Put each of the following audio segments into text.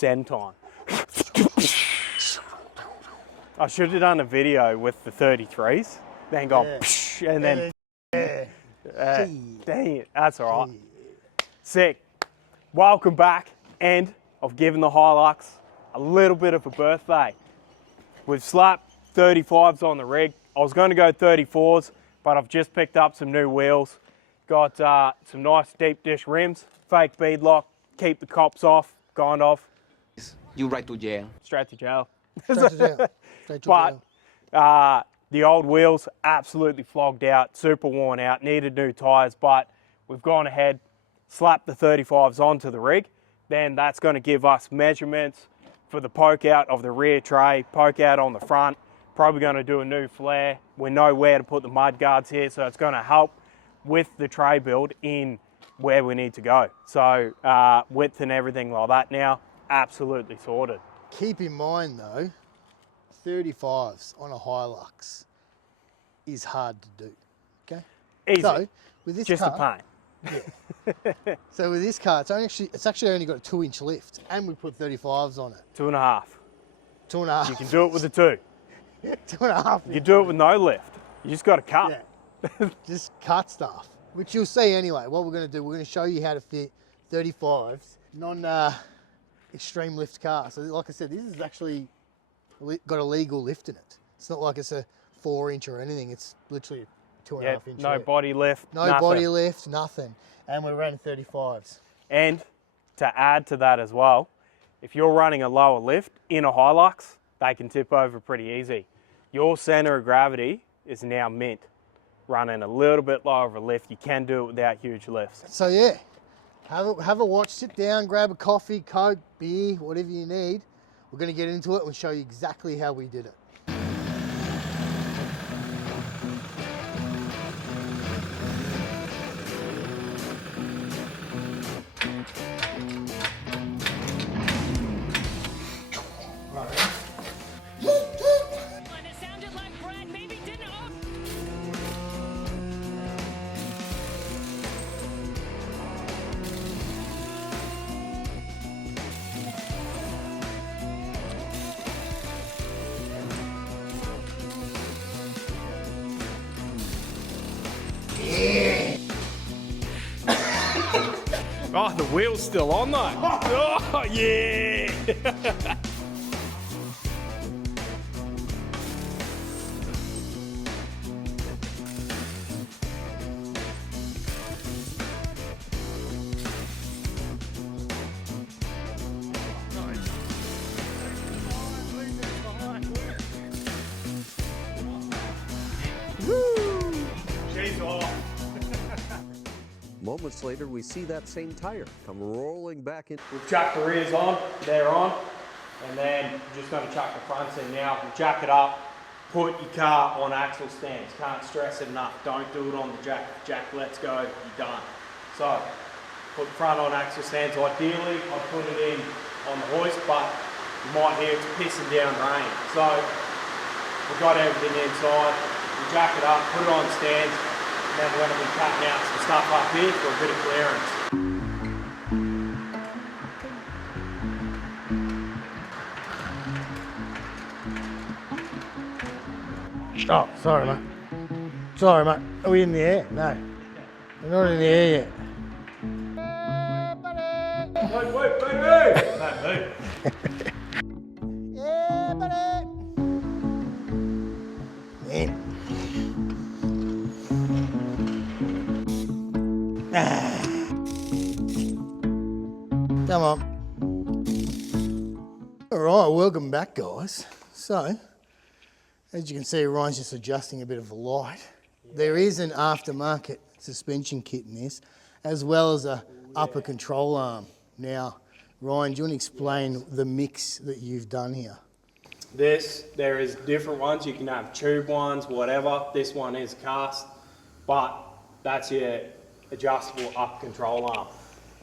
descent on. I should have done a video with the 33s, then gone, and then, dang it, that's all right. Sick. Welcome back, and I've given the Hilux a little bit of a birthday. We've slapped 35s on the rig. I was going to go 34s, but I've just picked up some new wheels. Got some nice deep dish rims, fake beadlock, keep the cops off, kind of. You right to jail. Straight to jail. Straight to jail. Straight to But jail. the old wheels absolutely flogged out, super worn out, needed new tyres, but we've gone ahead, slapped the 35s onto the rig. Then that's going to give us measurements for the poke out of the rear tray, poke out on the front. Probably going to do a new flare. We know where to put the mud guards here, so it's going to help with the tray build in where we need to go. So width and everything like that now, absolutely sorted. Keep in mind though, 35s on a Hilux is hard to do, okay? Easy, So with this just car, a pain. Yeah. So with this car, it's actually only got a 2-inch lift, and we put 35s on it. 2.5. 2.5. You can do it with a 2. 2.5. You can do it with no lift. You just got to cut. Yeah. Just cut stuff, which you'll see anyway. What we're going to do, we're going to show you how to fit 35s, non-extreme lift car. So like I said, this is actually got a legal lift in it. It's not like it's a 4-inch or anything. It's literally a 2.5 inch no lift. body lift, No nothing. body lift, nothing. And we're running 35s. And to add to that as well, if you're running a lower lift in a Hilux, they can tip over pretty easy. Your center of gravity is now mint. Running a little bit lower of a lift, you can do it without huge lifts. So yeah, have a watch, sit down, grab a coffee, Coke, beer, whatever you need. We're going to get into it and show you exactly how we did it. Oh, the wheel's still on though. Oh, yeah. She's off. Moments later, we see that same tire come rolling back in. We've chucked the rears on, they're on, and then we're just going to chuck the fronts in now. We'll jack it up, put your car on axle stands. Can't stress it enough. Don't do it on the jack. If jack lets go, you're done. So, put the front on axle stands. Ideally, I'd put it in on the hoist, but you might hear it's pissing down rain. So, we've got everything inside. We jack it up, put it on stands. Then we're going to be cutting out some stuff up here for a bit of clearance. Oh, sorry mate. Sorry mate. Are we in the air? No. We're not in the air yet. Don't move, baby! Don't move. Yeah, buddy! Man. Come on. All right, welcome back, guys. So, as you can see, Ryan's just adjusting a bit of the light. There is an aftermarket suspension kit in this, as well as a upper control arm. Now, Ryan, do you want to explain the mix that you've done here? There is different ones. You can have tube ones, whatever. This one is cast, but that's your adjustable up control arm.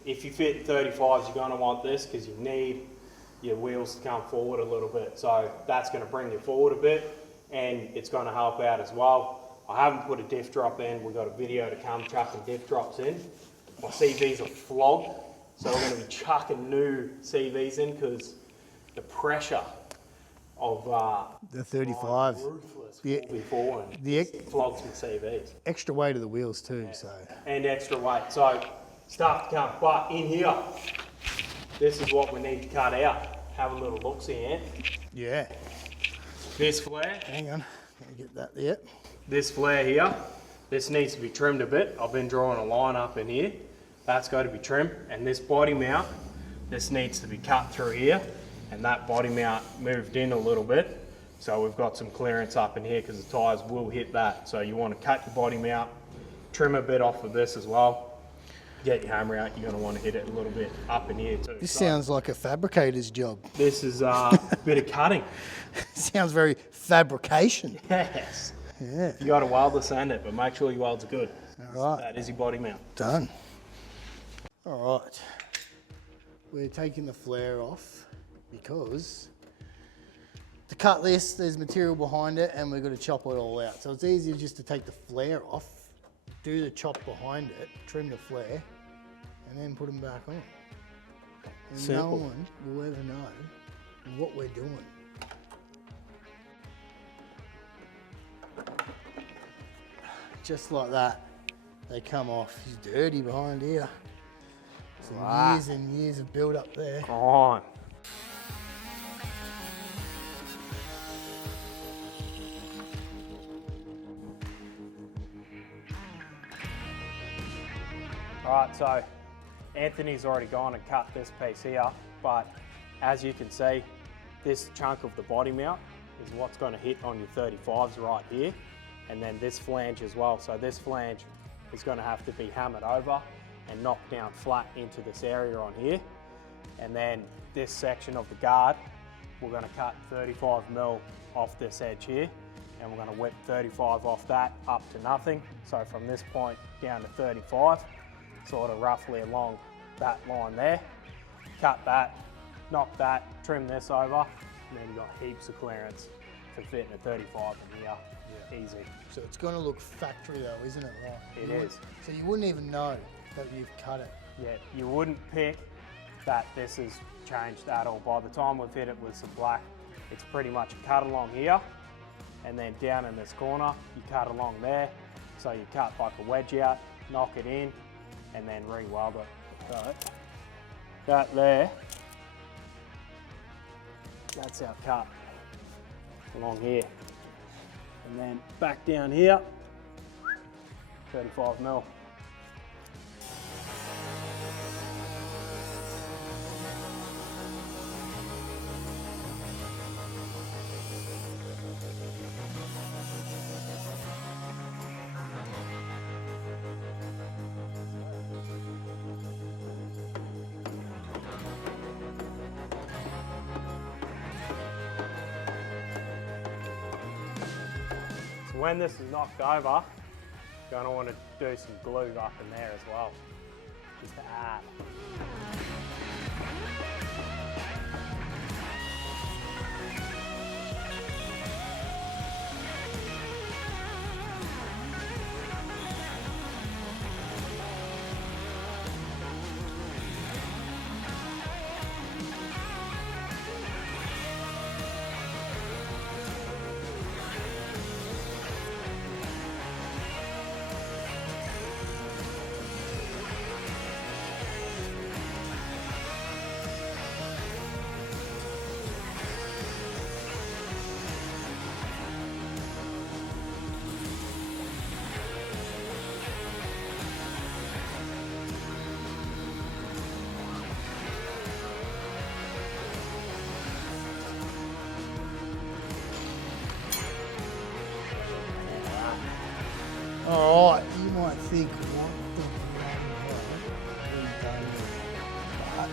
If you fit 35s, you're going to want this because you need your wheels to come forward a little bit. So that's going to bring you forward a bit, and it's going to help out as well. I haven't put a diff drop in. We've got a video to come chucking diff drops in. My CVs are flogged, So we're going to be chucking new CVs in because the pressure of The 35. ruthless The- 44 and the- flogs my CVs. Extra weight of the wheels too, so. And extra weight. So stuff to come. But in here, this is what we need to cut out. Have a little look-see, Ant. Yeah. This flare, Hang on. Let me get that there. this flare here, this needs to be trimmed a bit. I've been drawing a line up in here. That's got to be trimmed. And this body mount, this needs to be cut through here. And that body mount moved in a little bit. So we've got some clearance up in here because the tyres will hit that. So you want to cut your body mount, trim a bit off of this as well. Get your hammer out, you're going to want to hit it a little bit up in here too. This So sounds like a fabricator's job. this is a bit of cutting. Sounds very fabrication. Yes. Yeah. You got to welder sand it, but make sure your welds are good. All right. That is your body mount. Done. All right. We're taking the flare off because to cut this, there's material behind it and we've got to chop it all out. So it's easier just to take the flare off, do the chop behind it, trim the flare, and then put them back on. And Simple. no one will ever know what we're doing. Just like that, they come off. He's dirty behind here. Some Right. years and years of build up there. On. Alright, so Anthony's already gone and cut this piece here, but as you can see, this chunk of the body mount is what's going to hit on your 35s right here, and then this flange as well. So this flange is going to have to be hammered over and knocked down flat into this area on here. And then this section of the guard, we're going to cut 35mm off this edge here, and we're going to whip 35 off that up to nothing. So from this point down to 35, sort of roughly along that line there. Cut that, knock that, trim this over, and then you've got heaps of clearance for fitting a 35 in here. Easy. So it's going to look factory though, isn't it? Right? It You wouldn't- is. So you wouldn't even know that you've cut it. Yeah, you wouldn't pick that this has changed at all. By the time we've hit it with some black, it's pretty much cut along here, and then down in this corner, you cut along there. So you cut like a wedge out, knock it in, and then re-weld it. So that there, that's our cut along here. And then back down here, 35mm. So when this is knocked over, you're going to want to do some glue up in there as well, just to add. All right, you might think, what the bloody hell have we done here? But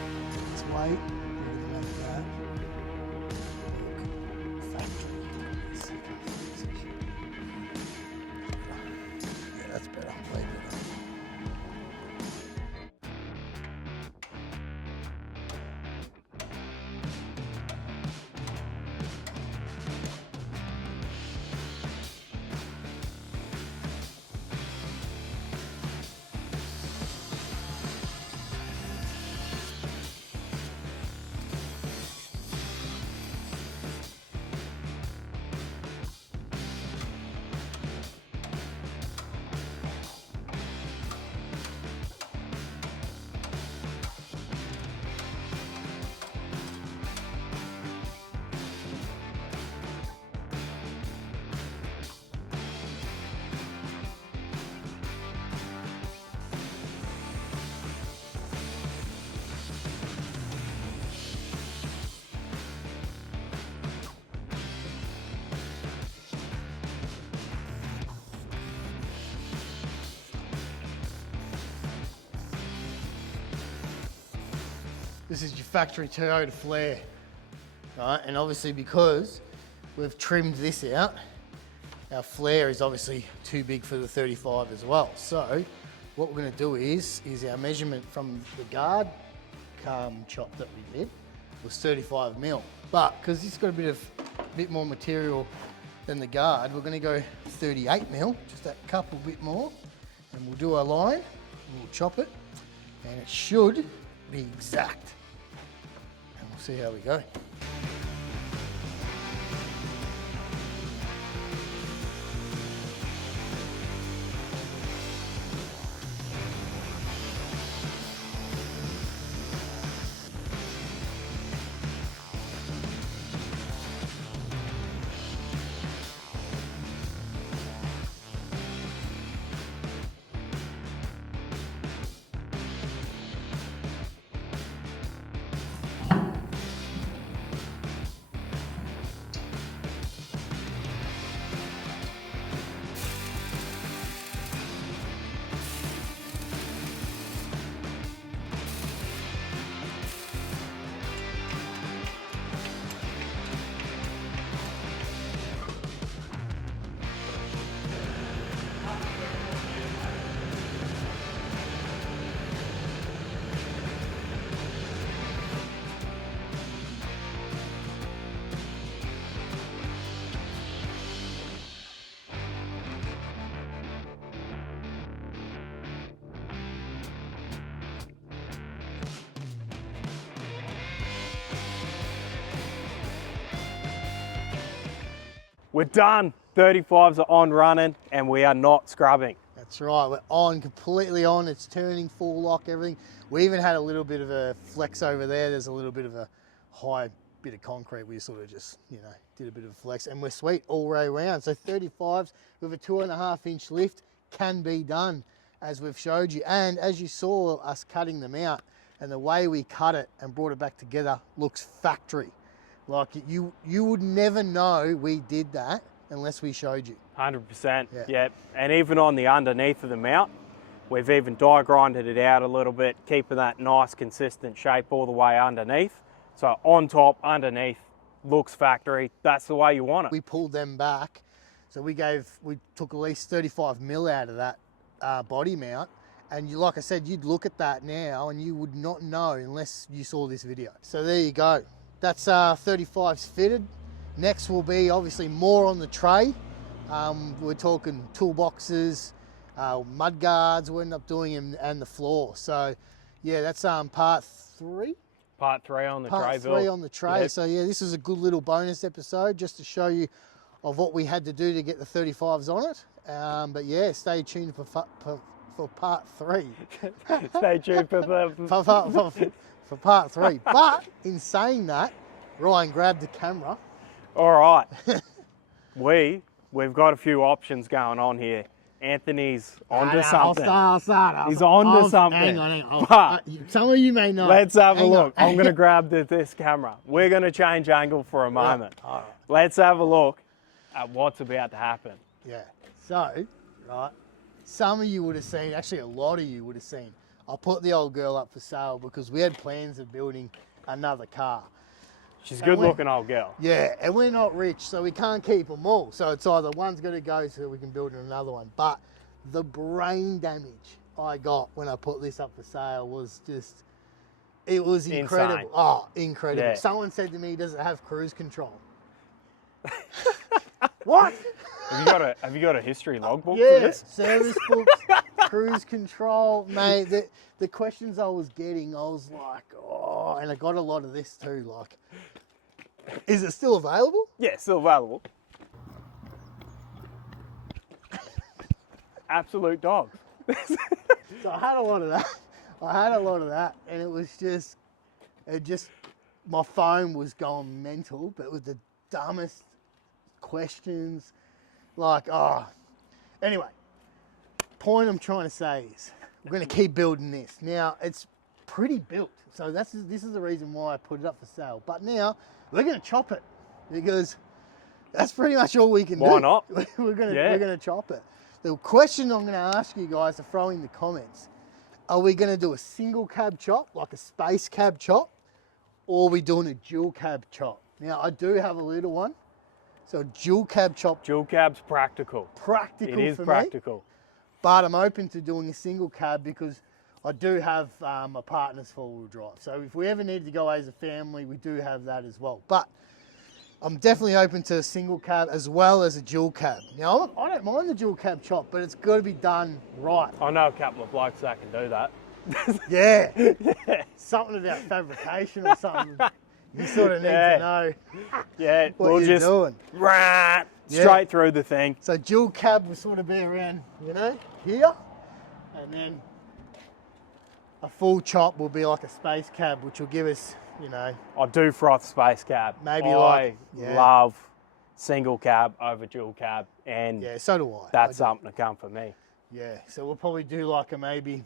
let's wait. We're gonna make that look factory. Yeah, that's better. Way better. This is your factory Toyota flare, right? And obviously because we've trimmed this out, our flare is obviously too big for the 35 as well. So what we're gonna do is our measurement from the guard chop that we did was 35 mil. But because it's got a bit more material than the guard, we're gonna go 38 mil, just that couple bit more. And we'll do our line, and we'll chop it, and it should be exact. And we'll see how we go. We're done. 35s are on running and we are not scrubbing. That's right, we're on, completely on. It's turning full lock, everything. We even had a little bit of a flex over there. There's a little bit of a high bit of concrete. We sort of just, you know, did a bit of a flex and we're sweet all the way around. So 35s with a 2.5-inch lift can be done as we've showed you. And as you saw us cutting them out and the way we cut it and brought it back together looks factory. Like you would never know we did that unless we showed you. 100%, Yeah. yep. And even on the underneath of the mount, we've even die grinded it out a little bit, keeping that nice consistent shape all the way underneath. So on top, underneath, looks factory. That's the way you want it. We pulled them back. So we took at least 35 mil out of that body mount. And you, like I said, you'd look at that now and you would not know unless you saw this video. So there you go. That's 35s fitted. Next will be obviously more on the tray. We're talking toolboxes, mud guards, we'll end up doing and the floor. So yeah, that's part 3. Part 3 on the tray Part build. 3 on the tray. Yep. So yeah, this is a good little bonus episode just to show you of what we had to do to get the 35s on it. But yeah, stay tuned for part 3. Stay tuned for the... for part 3. But in saying that, Ryan grabbed the camera. All right. We've got a few options going on here. Anthony's onto something. I'll start. He's onto something. Hang on. But some of you may know. let's have a Hang look. on. I'm going to grab this camera. We're going to change angle for a moment. All right. Let's have a look at what's about to happen. Yeah. So, right, some of you would have seen, actually a lot of you would have seen, I put the old girl up for sale because we had plans of building another car. She's a good looking old girl. Yeah, and we're not rich, so we can't keep them all. So it's either one's got to go so we can build another one. But the brain damage I got when I put this up for sale was just, it was incredible. Insane. Oh, incredible. Yeah. Someone said to me, does it have cruise control? What? Have you got a history logbook for Yeah, this? service books, cruise control, mate. The questions I was getting, I was like, oh, and I got a lot of this too. Like, is it still available? Yeah, still available. Absolute dogs. So I had a lot of that. And it was just, my phone was going mental, but with the dumbest questions, like, oh. Anyway, point I'm trying to say is, we're going to keep building this. Now, it's pretty built, so this is the reason why I put it up for sale. But now, we're going to chop it, because that's pretty much all we can do. Why not? We're going to chop it. The question I'm going to ask you guys to throw in the comments, are we going to do a single cab chop, like a space cab chop, or we're doing a dual cab chop. Now I do have a little one, so dual cab chop, Dual cab's practical. practical It is for me. practical. But I'm open to doing a single cab because I do have a partner's four-wheel drive. So if we ever need to go as a family, we do have that as well. But I'm definitely open to a single cab as well as a dual cab. Now, I don't mind the dual cab chop, but it's got to be done right. I know a couple of blokes that can do that. Yeah. Something about fabrication or something. You sort of need to know Yeah, what we'll you're just doing. straight Yeah. through the thing. So dual cab will sort of be around, here. And then a full chop will be like a space cab, which will give us, I do froth space cab. Maybe I yeah. love single cab over dual cab, and yeah, so do I. that's I do. something to come for me. Yeah, so we'll probably do like a maybe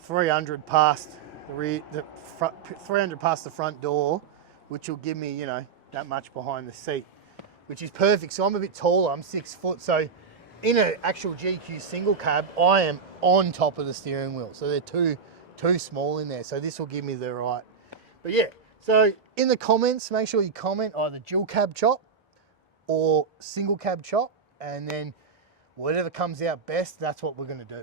300 past the rear, 300 past the front door, which will give me, that much behind the seat, which is perfect. So I'm a bit taller, I'm 6 foot. So in an actual GQ single cab, I am on top of the steering wheel. So they're too small in there. So this will give me the right. But yeah, so in the comments, make sure you comment either dual cab chop or single cab chop, and then whatever comes out best, that's what we're going to do.